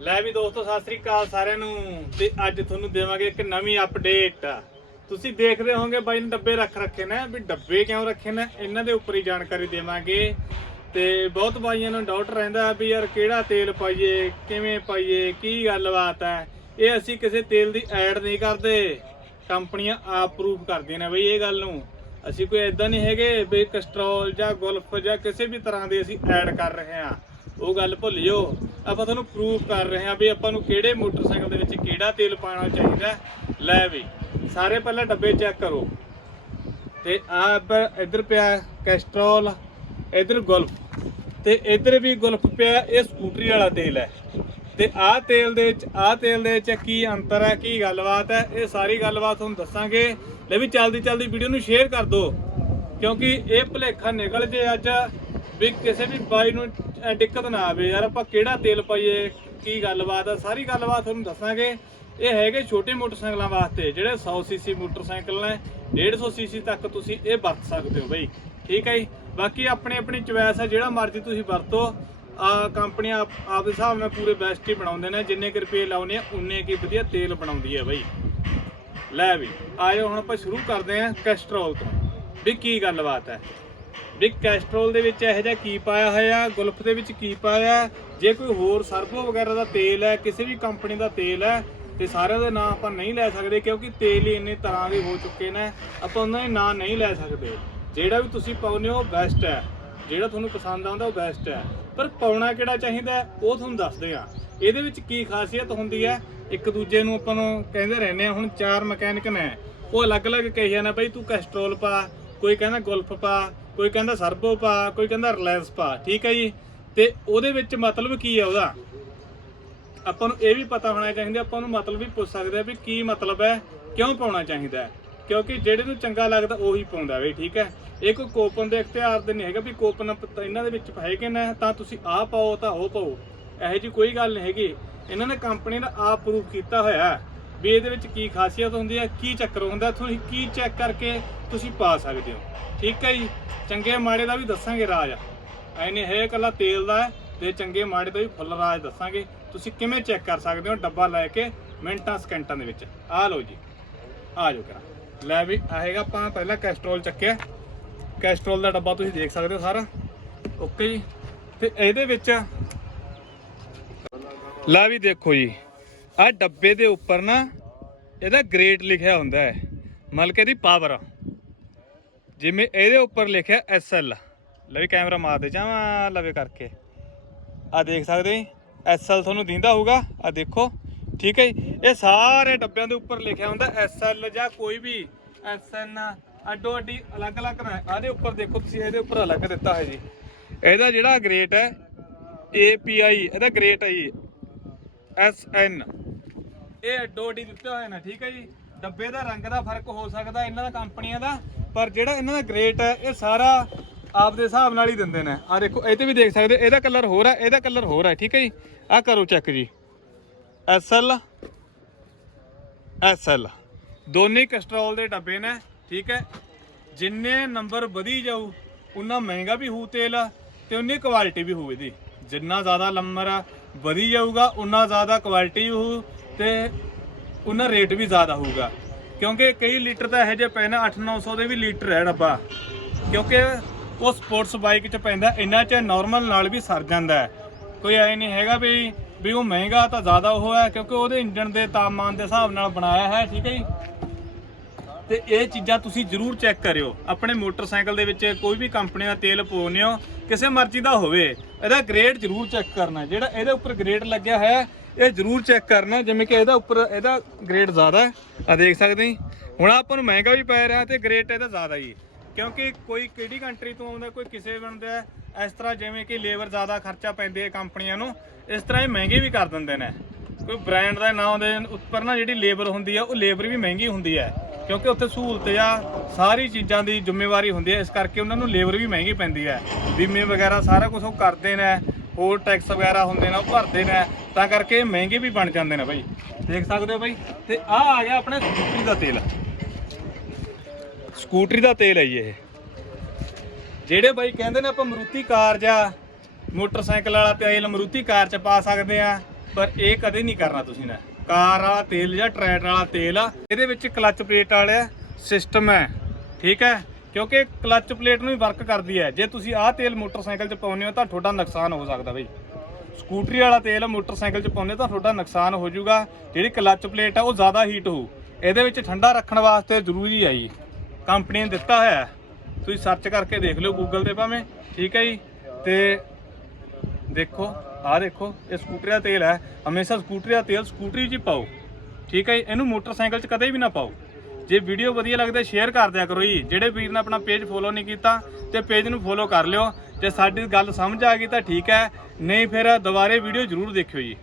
ਲੈ ਵੀ ਦੋਸਤੋ, ਸਤਿ ਸ੍ਰੀ ਅਕਾਲ ਸਾਰਿਆਂ ਨੂੰ। ਤੇ ਅੱਜ ਤੁਹਾਨੂੰ ਦੇਵਾਂਗੇ ਇੱਕ ਨਵੀਂ ਅਪਡੇਟ ਤੁਸੀਂ ਦੇਖਦੇ ਹੋਵੋਗੇ ਬਾਈ ਨੇ ਡੱਬੇ ਰੱਖ ਰੱਖੇ ਨੇ। ਵੀ ਡੱਬੇ ਕਿਉਂ ਰੱਖੇ ਨੇ? ਇਹਨਾਂ ਦੇ ਉੱਪਰ ਹੀ ਜਾਣਕਾਰੀ ਦੇਵਾਂਗੇ। ਤੇ ਬਹੁਤ ਬਾਈਆਂ ਨੂੰ ਡਾਊਟ ਰਹਿੰਦਾ ਵੀ ਯਾਰ ਕਿਹੜਾ ਤੇਲ ਪਾਈਏ, ਕਿਵੇਂ ਪਾਈਏ, ਕੀ ਗੱਲਬਾਤ ਹੈ? ਇਹ ਅਸੀਂ ਕਿਸੇ ਤੇਲ ਦੀ ਐਡ ਨਹੀਂ ਕਰਦੇ। ਕੰਪਨੀਆਂ ਆਪ ਪ੍ਰੂਫ ਕਰਦੀਆਂ ਨੇ ਬਈ ਇਹ ਗੱਲ ਨੂੰ। ਅਸੀਂ ਕੋਈ ਐਦਾਂ ਨਹੀਂ ਹੈਗੇ ਵੀ ਕਸਟਰੋਲ ਜਾਂ ਗੁਲਫ ਜਾਂ ਕਿਸੇ ਵੀ ਤਰ੍ਹਾਂ ਦੇ ਅਸੀਂ ਐਡ ਕਰ ਰਹੇ ਹਾਂ। ਉਹ ਗੱਲ ਭੁੱਲ ਜਾਓ ਆਪਾਂ ਤੁਹਾਨੂੰ ਪ੍ਰੂਫ ਕਰ ਰਹੇ ਹਾਂ ਵੀ ਆਪਾਂ ਨੂੰ ਕਿਹੜੇ ਮੋਟਰਸਾਈਕਲ ਦੇ ਵਿੱਚ ਕਿਹੜਾ ਤੇਲ ਪਾਉਣਾ ਚਾਹੀਦਾ ਲੈ ਵੀ, ਸਾਰੇ ਪਹਿਲਾਂ ਡੱਬੇ ਚੈੱਕ ਕਰੋ। ਤੇ ਆ ਇੱਧਰ ਪਿਆ ਕੈਸਟਰੋਲ, ਇੱਧਰ ਗੁਲਫ। ਤੇ ਇੱਧਰ ਵੀ ਗੁਲਫ ਪਿਆ, ਇਹ ਸਕੂਟਰੀ ਵਾਲਾ ਤੇਲ ਹੈ। ਤੇ ਆਹ ਤੇਲ ਦੇ ਵਿੱਚ ਆਹ ਤੇਲ ਦੇ ਵਿੱਚ ਕੀ ਅੰਤਰ ਹੈ, ਕੀ ਗੱਲਬਾਤ ਹੈ, ਇਹ ਸਾਰੀ ਗੱਲਬਾਤ ਤੁਹਾਨੂੰ ਦੱਸਾਂਗੇ। ਲੈ ਵੀ ਚਲਦੀ ਚਲਦੀ ਵੀਡੀਓ ਨੂੰ ਸ਼ੇਅਰ ਕਰ ਦਿਓ। ਕਿਉਂਕਿ ਇਹ ਭੁਲੇਖਾ ਨਿਕਲ ਜੇ ਅੱਜ ਵੀ ਕਿਸੇ ਵੀ ਬਾਈ ਨੂੰ ਅਹ ਦਿੱਕਤ ਨਾ ਆਵੇ ਯਾਰ, ਆਪਾਂ ਕਿਹੜਾ ਤੇਲ ਪਾਈਏ, ਕੀ ਗੱਲਬਾਤ ਹੈ ਸਾਰੀ ਗੱਲਬਾਤ ਤੁਹਾਨੂੰ ਦੱਸਾਂਗੇ। ਇਹ ਹੈਗੇ ਛੋਟੇ ਮੋਟਰਸਾਈਕਲਾਂ ਵਾਸਤੇ, ਜਿਹੜੇ 100 ਸੀਸੀ ਮੋਟਰਸਾਈਕਲ ਨੇ 150 ਸੀਸੀ ਤੱਕ ਤੁਸੀਂ ਇਹ ਵਰਤ ਸਕਦੇ ਹੋ ਬਈ। ਠੀਕ ਹੈ ਜੀ? ਬਾਕੀ ਆਪਣੀ ਆਪਣੀ ਚੁਆਇਸ ਹੈ ਜਿਹੜਾ ਮਰਜ਼ੀ ਤੁਸੀਂ ਵਰਤੋ। ਆ ਕੰਪਨੀਆਂ ਆਪ ਆਪ ਦੇ ਹਿਸਾਬ ਨਾਲ ਪੂਰੇ ਬੈਸਟ ਹੀ ਬਣਾਉਂਦੇ ਨੇ, ਜਿੰਨੇ ਕੁ ਰੁਪਏ ਲਾਉਨੇ ਆ, ਉਨੇ ਕੀ ਵਧੀਆ ਤੇਲ ਬਣਾਉਂਦੀ ਹੈ ਬਈ। ਲੈ ਵੀ, ਆਇਓ ਹੁਣ ਆਪਾਂ ਸ਼ੁਰੂ ਕਰਦੇ ਹਾਂ ਕੈਸਟਰੋਲ ਤੋਂ। ਵੀ ਕੀ ਗੱਲਬਾਤ ਹੈ? ਵੀ ਕੈਸਟਰੋਲ ਦੇ ਵਿੱਚ ਇਹੋ ਜਿਹਾ ਕੀ ਪਾਇਆ ਹੋਇਆ, ਗੁਲਫ ਦੇ ਵਿੱਚ ਕੀ ਪਾਇਆ? ਜੇ ਕੋਈ ਹੋਰ ਸਰਬੋ ਵਗੈਰਾ ਦਾ ਤੇਲ ਹੈ, ਕਿਸੇ ਵੀ ਕੰਪਨੀ ਦਾ ਤੇਲ ਹੈ, ਤੇ ਸਾਰਿਆਂ ਦੇ ਨਾਂ ਆਪਾਂ ਨਹੀਂ ਲੈ ਸਕਦੇ ਕਿਉਂਕਿ ਤੇਲ ਹੀ ਇੰਨੇ ਤਰ੍ਹਾਂ ਦੇ ਹੋ ਚੁੱਕੇ ਨੇ, ਆਪਾਂ ਉਹਨਾਂ ਦੇ ਨਾਂ ਨਹੀਂ ਲੈ ਸਕਦੇ। ਜਿਹੜਾ ਵੀ ਤੁਸੀਂ ਪਾਉਂਦੇ ਹੋ ਬੈਸਟ ਹੈ। ਜਿਹੜਾ ਤੁਹਾਨੂੰ ਪਸੰਦ ਆਉਂਦਾ, ਉਹ ਬੈਸਟ ਹੈ। ਪਰ ਪਾਉਣਾ ਕਿਹੜਾ ਚਾਹੀਦਾ ਉਹ ਤੁਹਾਨੂੰ ਦੱਸਦੇ ਆ ਇਹਦੇ ਵਿੱਚ ਕੀ ਖਾਸੀਅਤ ਹੁੰਦੀ ਹੈ? ਇੱਕ ਦੂਜੇ ਨੂੰ ਆਪਾਂ ਨੂੰ ਕਹਿੰਦੇ ਰਹਿੰਦੇ ਆ ਹੁਣ ਚਾਰ ਮਕੈਨਿਕ ਨੇ। ਉਹ ਅਲੱਗ-ਅਲੱਗ ਕਹੀ ਜਾਂਦੇ ਬਈ ਤੂੰ ਕੈਸਟਰੋਲ ਪਾ, ਕੋਈ ਕਹਿੰਦਾ ਗੁਲਫ ਪਾ ਕੋਈ ਕਹਿੰਦਾ ਸਰਬੋ ਪਾ, ਕੋਈ ਕਹਿੰਦਾ ਰਿਲਾਇੰਸ ਪਾ, ਠੀਕ ਹੈ ਜੀ? ਤੇ ਉਹਦੇ ਵਿੱਚ ਮਤਲਬ ਕੀ ਹੈ ਉਹਦਾ? ਆਪਾਂ ਨੂੰ ਇਹ ਵੀ ਪਤਾ ਹੋਣਾ ਚਾਹੀਦਾ, ਆਪਾਂ ਨੂੰ ਮਤਲਬ ਵੀ ਪੁੱਛ ਸਕਦੇ ਆ ਵੀ ਕੀ ਮਤਲਬ ਹੈ, ਕਿਉਂ ਪਾਉਣਾ ਚਾਹੀਦਾ ਹੈ? ਕਿਉਂਕਿ ਜਿਹੜੇ ਨੂੰ ਚੰਗਾ ਲੱਗਦਾ ਉਹੀ ਪਾਉਂਦਾ ਵੇ, ਠੀਕ ਹੈ? ਇਹ ਕੋਈ ਕੋਪਨ ਦੇ ਇਖਤਿਆਰ ਦੇ ਨਹੀਂ ਹੈਗਾ ਵੀ ਕੋਪਨ ਪ- ਇਹਨਾਂ ਦੇ ਵਿੱਚ ਹੈਗੇ ਨਾ, ਤਾਂ ਤੁਸੀਂ ਆਹ ਪਾਓ ਤਾਂ ਉਹ ਪਾਓ। ਇਹੋ ਜੀ ਕੋਈ ਗੱਲ ਨਹੀਂ ਹੈਗੀ। ਇਹਨਾਂ ਨੇ ਕੰਪਨੀ ਦਾ ਆਪ ਪ੍ਰੂਫ ਕੀਤਾ ਹੋਇਆ ਵੀ ਇਹਦੇ ਵਿੱਚ ਕੀ ਖਾਸੀਅਤ ਹੁੰਦੀ ਹੈ, ਕੀ ਚੱਕਰ ਹੁੰਦਾ ਤੁਸੀਂ ਕੀ ਚੈੱਕ ਕਰਕੇ ਤੁਸੀਂ ਪਾ ਸਕਦੇ ਹੋ। ਠੀਕ ਹੈ ਜੀ? ਚੰਗੇ ਮਾੜੇ ਦਾ ਵੀ ਦੱਸਾਂਗੇ ਰਾਜ। ਐਨੇ ਹੈ ਇਕੱਲਾ ਤੇਲ ਦਾ ਹੈ ਤੇ ਚੰਗੇ ਮਾੜੇ ਦਾ ਵੀ ਫੁੱਲ ਰਾਜ ਦੱਸਾਂਗੇ। ਤੁਸੀਂ ਕਿਵੇਂ ਚੈੱਕ ਕਰ ਸਕਦੇ ਹੋ ਡੱਬਾ ਲੈ ਕੇ ਮਿੰਟਾਂ, ਸਕਿੰਟਾਂ ਦੇ ਵਿੱਚ? ਆ ਲਓ ਜੀ। ਆ ਜਾਓ ਕਰਾ। ਲੈ ਵੀ ਆਏਗਾ ਆਪਾਂ ਪਹਿਲਾਂ ਕੈਸਟਰੋਲ ਚੱਕਿਆ। ਕੈਸਟਰੋਲ ਦਾ ਡੱਬਾ ਤੁਸੀਂ ਦੇਖ ਸਕਦੇ ਹੋ ਸਾਰਾ। ਓਕੇ ਜੀ। ਤੇ ਇਹਦੇ ਵਿੱਚ ਲੈ ਵੀ ਦੇਖੋ ਜੀ। ਆ ਡੱਬੇ ਦੇ ਉੱਪਰ ਨਾ ਇਹਦਾ ਗ੍ਰੇਡ ਲਿਖਿਆ ਹੁੰਦਾ ਹੈ। ਮਤਲਬ ਕਿ ਇਹਦੀ ਪਾਵਰ ਜਿਵੇਂ ਇਹਦੇ ਉੱਪਰ ਲਿਖਿਆ ਐਸਐਲ ਲੈ ਵੀ ਕੈਮਰਾ ਮਾਰ ਦੇ ਜਾਵਾਂ ਲਵੇ ਕਰਕੇ। ਆ ਦੇਖ ਸਕਦੇ ਹੋ ਐਸਐਲ ਤੁਹਾਨੂੰ ਦਿੰਦਾ ਹੋਊਗਾ। ਆ ਦੇਖੋ, ਠੀਕ ਹੈ ਜੀ। ਇਹ ਸਾਰੇ ਡੱਬਿਆਂ ਦੇ ਉੱਪਰ ਲਿਖਿਆ ਹੁੰਦਾ ਐਸਐਲ ਜਾਂ ਕੋਈ ਵੀ ਐਸਐਨ ਅੱਡੋ ਅੱਡੀ ਅਲੱਗ-ਅਲੱਗ ਨਾ ਆਦੇ ਉੱਪਰ ਦੇਖੋ ਤੁਸੀਂ, ਇਹਦੇ ਉੱਪਰ ਅਲੱਗ ਦਿੱਤਾ ਹੈ ਜੀ। ਇਹਦਾ ਜਿਹੜਾ ਗ੍ਰੇਟ ਹੈ API ਇਹਦਾ ਗ੍ਰੇਟ ਹੈ ਜੀ। SN ਇਹ ਅੱਡੋ ਅੱਡੀ ਦਿੱਤੇ ਹੋਏ ਨੇ, ਠੀਕ ਹੈ ਜੀ? ਡੱਬੇ ਦਾ ਰੰਗ ਦਾ ਫ਼ਰਕ ਹੋ ਸਕਦਾ ਇਹਨਾਂ ਦਾ ਕੰਪਨੀਆਂ ਦਾ, ਪਰ ਜਿਹੜਾ ਇਹਨਾਂ ਦਾ ਗ੍ਰੇਟ ਹੈ, ਇਹ ਸਾਰਾ ਆਪਦੇ ਹਿਸਾਬ ਨਾਲ ਹੀ ਦਿੰਦੇ ਨੇ। ਆ ਦੇਖੋ, ਇਹ ਤੇ ਵੀ ਦੇਖ ਸਕਦੇ ਇਹਦਾ ਕਲਰ ਹੋਰ ਹੈ, ਇਹਦਾ ਕਲਰ ਹੋਰ ਹੈ, ਠੀਕ ਹੈ ਜੀ? ਆ ਕਰੋ ਚੈੱਕ ਜੀ। SL SL ਦੋਨੇ ਕਸਟਰੋਲ ਦੇ ਡੱਬੇ ਨੇ, ਠੀਕ ਹੈ? ਜਿੰਨੇ ਨੰਬਰ ਵਧੀ ਜਾਊ, ਉਨਾ ਮਹਿੰਗਾ ਵੀ ਹੋਊ ਤੇਲ ਤੇ ਉਨੀ ਕੁਆਲਿਟੀ ਵੀ ਹੋਊ ਇਹਦੀ। ਜਿੰਨਾ ਜ਼ਿਆਦਾ ਨੰਬਰ ਵਧੀ ਜਾਊਗਾ, ਉਨਾ ਜ਼ਿਆਦਾ ਕੁਆਲਿਟੀ ਵੀ ਹੋਊ। ਤੇ ਉਨਾ ਰੇਟ ਵੀ ਜ਼ਿਆਦਾ ਹੋਊਗਾ। ਕਿਉਂਕਿ ਕਈ ਲੀਟਰ ਤਾਂ ਇਹੋ ਜਿਹੇ ਪੈਣਾ ਨੇ 8-900 ਦੇ ਵੀ ਲੀਟਰ ਹੈ ਡੱਬਾ ਕਿਉਂਕਿ ਉਹ ਸਪੋਰਟਸ ਬਾਈਕ 'ਚ ਪੈਂਦਾ ਇਹਨਾਂ 'ਚ ਨਾਰਮਲ ਨਾਲ ਵੀ ਸਰ ਜਾਂਦਾ ਕੋਈ ਐ ਨਹੀਂ ਹੈਗਾ ਵੀ ਵੀ ਉਹ ਮਹਿੰਗਾ ਤਾਂ ਜ਼ਿਆਦਾ ਉਹ ਹੈ ਕਿਉਂਕਿ ਉਹਦੇ ਇੰਜਨ ਦੇ ਤਾਪਮਾਨ ਦੇ ਹਿਸਾਬ ਨਾਲ ਬਣਾਇਆ ਹੈ ਠੀਕ ਹੈ ਜੀ। ਤੇ ਇਹ ਚੀਜ਼ਾਂ ਤੁਸੀਂ ਜਰੂਰ ਚੈੱਕ ਕਰਿਓ। ਆਪਣੇ ਮੋਟਰਸਾਈਕਲ ਦੇ ਵਿੱਚ ਕੋਈ ਵੀ ਕੰਪਨੀ ਦਾ ਤੇਲ ਪਾਉਂਦੇ ਹੋ ਕਿਸੇ ਮਰਜ਼ੀ ਦਾ ਹੋਵੇ ਇਹਦਾ ਗ੍ਰੇਡ ਜਰੂਰ ਚੈੱਕ ਕਰਨਾ। ਜਿਹੜਾ ਇਹਦੇ ਉੱਪਰ ਗ੍ਰੇਡ ਲੱਗਿਆ ਹੈ, ਇਹ ਜਰੂਰ ਚੈੱਕ ਕਰਨਾ, ਜਿਵੇਂ ਕਿ ਇਹਦਾ ਉੱਪਰ, ਇਹਦਾ ਗ੍ਰੇਡ ਜ਼ਿਆਦਾ ਹੈ। ਆ ਦੇਖ ਸਕਦੇ ਹੁਣ ਆਪਾਂ ਨੂੰ ਮਹਿੰਗਾ ਵੀ ਪੈ ਰਿਹਾ ਤੇ ਗ੍ਰੇਡ ਇਹਦਾ ਜ਼ਿਆਦਾ ਹੀ ਕਿਉਂਕਿ ਕੋਈ ਕਿਹੜੀ ਕੰਟਰੀ ਤੋਂ ਆਉਂਦਾ, ਕੋਈ ਕਿਸੇ ਬਣਦਾ ਇਸ ਤਰ੍ਹਾਂ ਜਿਵੇਂ ਕਿ ਲੇਬਰ ਜ਼ਿਆਦਾ ਖਰਚਾ ਪੈਂਦੀ ਹੈ ਕੰਪਨੀਆਂ ਨੂੰ, ਇਸ ਤਰ੍ਹਾਂ ਇਹ ਮਹਿੰਗੇ ਵੀ ਕਰ ਦਿੰਦੇ ਨੇ। ਕੋਈ ਬ੍ਰਾਂਡ ਦਾ ਨਾਮ ਦੇ ਉੱਪਰ ਨਾ ਜਿਹੜੀ ਲੇਬਰ ਹੁੰਦੀ ਆ, ਉਹ ਲੇਬਰ ਵੀ ਮਹਿੰਗੀ ਹੁੰਦੀ ਹੈ ਕਿਉਂਕਿ ਉੱਥੇ ਸਹੂਲਤ ਆ ਸਾਰੀ ਚੀਜ਼ਾਂ ਦੀ ਜ਼ਿੰਮੇਵਾਰੀ ਹੁੰਦੀ ਹੈ ਇਸ ਕਰਕੇ ਉਹਨਾਂ ਨੂੰ ਲੇਬਰ ਵੀ ਮਹਿੰਗੀ ਪੈਂਦੀ ਹੈ ਬੀਮੇ ਵਗੈਰਾ ਸਾਰਾ ਕੁਝ ਉਹ ਕਰਦੇ ਨੇ। ਹੋਰ ਟੈਕਸ ਵਗੈਰਾ ਹੁੰਦੇ ਨੇ, ਉਹ ਭਰਦੇ ਨੇ, ਤਾਂ ਕਰਕੇ ਇਹ ਮਹਿੰਗੇ ਵੀ ਬਣ ਜਾਂਦੇ ਨੇ ਬਾਈ। ਦੇਖ ਸਕਦੇ ਹੋ ਬਾਈ, ਤੇ ਆਹ ਆ ਗਿਆ ਆਪਣੇ ਸਕੂਟਰੀ ਦਾ ਤੇਲ। ਸਕੂਟਰੀ ਦਾ ਤੇਲ ਹੈ ਜੀ ਇਹ। ਜਿਹੜੇ ਬਾਈ ਕਹਿੰਦੇ ਨੇ ਆਪਾਂ ਮਰੂਤੀ ਕਾਰ ਜਾਂ ਮੋਟਰਸਾਈਕਲ ਵਾਲਾ ਤੇਲ ਮਰੂਤੀ ਕਾਰ ਚ ਪਾ ਸਕਦੇ ਆ, ਪਰ ਇਹ ਕਦੇ ਨਹੀਂ ਕਰਨਾ ਤੁਸੀਂ ਨੇ। ਕਾਰ ਵਾਲਾ ਤੇਲ ਜਾਂ ਟਰੈਕਟਰ ਵਾਲਾ ਤੇਲ ਆ ਇਹਦੇ ਵਿੱਚ ਕਲੱਚ ਪਲੇਟ ਵਾਲਾ ਸਿਸਟਮ ਹੈ, ਠੀਕ ਹੈ? ਕਿਉਂਕਿ ਕਲੱਚ ਪਲੇਟ ਨੂੰ ਵੀ ਵਰਕ ਕਰਦੀ ਹੈ। ਜੇ ਤੁਸੀਂ ਆਹ ਤੇਲ ਮੋਟਰਸਾਈਕਲ 'ਚ ਪਾਉਂਦੇ ਹੋ ਤਾਂ ਤੁਹਾਡਾ ਨੁਕਸਾਨ ਹੋ ਸਕਦਾ ਬਈ। ਸਕੂਟਰੀ ਵਾਲਾ ਤੇਲ ਮੋਟਰਸਾਈਕਲ 'ਚ ਪਾਉਂਦੇ ਤਾਂ ਤੁਹਾਡਾ ਨੁਕਸਾਨ ਹੋ ਜਾਊਗਾ। ਜਿਹੜੀ ਕਲੱਚ ਪਲੇਟ ਆ, ਉਹ ਜ਼ਿਆਦਾ ਹੀਟ ਹੋਊ। ਇਹਦੇ ਵਿੱਚ ਠੰਡਾ ਰੱਖਣ ਵਾਸਤੇ ਜ਼ਰੂਰੀ ਹੈ ਜੀ। ਕੰਪਨੀ ਨੇ ਦਿੱਤਾ ਹੋਇਆ। ਹੈ। ਤੁਸੀਂ ਸਰਚ ਕਰਕੇ ਦੇਖ ਲਿਓ ਗੂਗਲ ਤੇ ਭਾਵੇਂ। ਠੀਕ ਹੈ ਜੀ? ਤੇ ਦੇਖੋ, ਆਹ ਦੇਖੋ, ਇਹ ਸਕੂਟਰੀ ਦਾ ਤੇਲ ਹੈ। ਹਮੇਸ਼ਾ ਸਕੂਟਰੀ ਦਾ ਤੇਲ ਸਕੂਟਰੀ 'ਚ ਹੀ ਪਾਓ। ਠੀਕ ਹੈ ਜੀ? ਇਹਨੂੰ ਮੋਟਰਸਾਈਕਲ 'ਚ ਕਦੇ ਵੀ ਨਾ ਪਾਓ। ਜੇ ਵੀਡੀਓ ਵਧੀਆ ਲੱਗਦਾ ਸ਼ੇਅਰ ਕਰ ਦਿਆ ਕਰੋ ਜੀ। ਜਿਹੜੇ ਵੀਰ ਨੇ ਆਪਣਾ ਪੇਜ ਫੋਲੋ ਨਹੀਂ ਕੀਤਾ ਤੇ ਪੇਜ ਨੂੰ ਫੋਲੋ ਕਰ ਲਿਓ ਜੇ ਸਾਡੀ ਗੱਲ ਸਮਝ ਆ ਗਈ ਤਾਂ ਠੀਕ ਹੈ। ਨਹੀਂ ਫਿਰ ਦੁਬਾਰੇ ਵੀਡੀਓ ਜ਼ਰੂਰ ਦੇਖਿਓ ਜੀ।